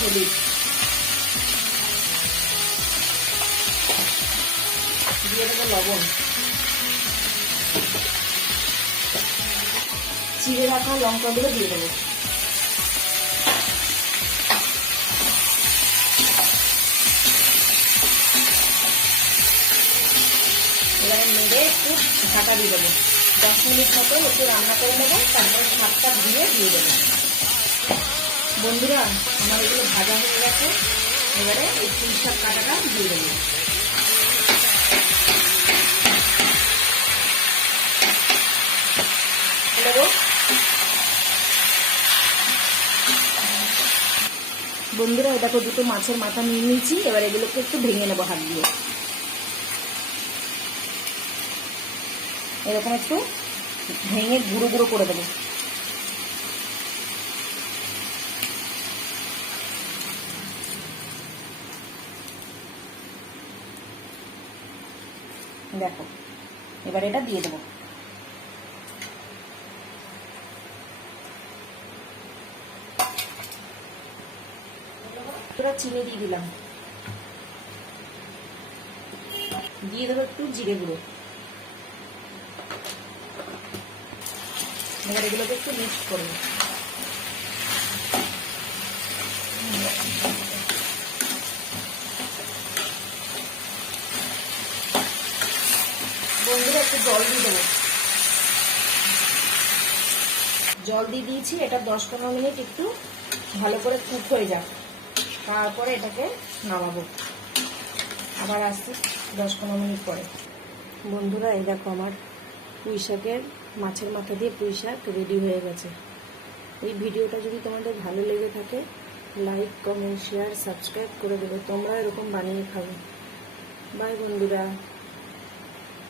হলুদ, দিয়ে দেবো লবণ, চিড়ে রাখা লঙ্কাগুলো দিয়ে দেবো। এবারে নেড়ে একটু ঢাকা দিয়ে দেবো। 10 মিনিট মতো একটু রান্না করে নেবো, তারপরে ভাতটা দিয়ে দেবো। বন্ধুরা, আমার এগুলো ভাজা হয়ে গেছে। এবারে এই পুঁই শাক কাটাটা দিয়ে দেবো। বন্ধুরা, দেখো দুটো মাছের মাথা নিয়ে নিয়েছি। এবার এগুলোকে একটু ভেঙে নেবো হাত দিয়ে। এরকম একটু ভেঙে গুঁড়ো গুঁড়ো করে দেবো। দেখো, এবার এটা দিয়ে দেবো। চিনি দিয়ে দিলাম, দিয়ে দেবো একটু জিরে গুঁড়ো। এবার এগুলোকে একটু মিক্স করবো। বন্ধুরা, একটু জল দিয়ে দেবো। জল দিয়ে দিয়েছি। এটা 10-15 মিনিট একটু ভালো করে কুক হয়ে যাক, তারপরে এটাকে নামাবো। আবার আসছি 10-15 মিনিট পরে। বন্ধুরা, এই দেখো আমার পুঁই শাকের মাছের মাথা দিয়ে পুঁই শাক রেডি হয়ে গেছে। এই ভিডিওটা যদি তোমাদের ভালো লেগে থাকে, লাইক, কমেন্ট, শেয়ার, সাবস্ক্রাইব করে দেবে। তোমরা এরকম বানিয়ে খাবে। বাই বন্ধুরা।